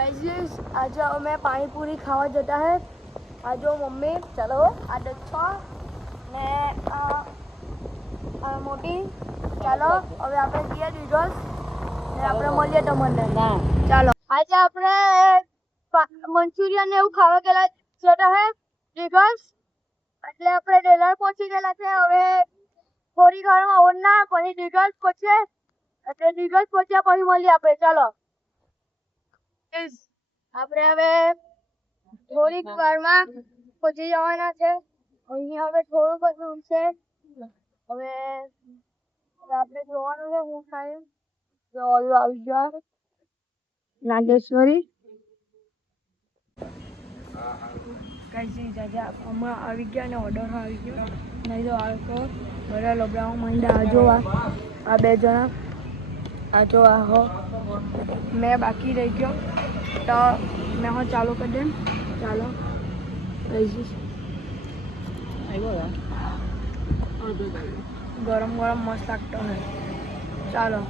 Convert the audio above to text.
guys आज અમે પાણીપુરી ખાવા જતા હે આ જો મમ્મી ચલો આ દચ્છા ને આ મોટી ચાલો હવે આપણે જઈએ ડિડોસ ને આપણે મળીએ તમને ચાલો આજે આપણે મંચુરિયન એવું ખાવા ગયેલા જતા હે ડિડોસ એટલે આપણે ડેલર પહોંચી ગયેલા છે હવે થોડી ઘરમાં ઓરના પછી ડિડોસ પહોંચે એટલે ડિડોસ પહોંચ્યા પછી મળીએ આપણે ચાલો આપણે હવે થોડીક વારમાં પહોંચી જવાના છે અહીંયા હવે થોડું બધું છે હવે આપણે જોવાનું છે હું થાય તો આવી ગયા નાગેશ્વરી કઈ જાજા હમણાં આવી ગયા ને ઓર્ડર આવી ગયો નહીં તો આ તો બધા લોબડાઓ માંડ્યા આ જોવા આ બે જણા આ જો આ હો મેં બાકી રહી ગયો तो मैं हाँ चालू कर दें चालो गरम गरम मस्त लगता है चालो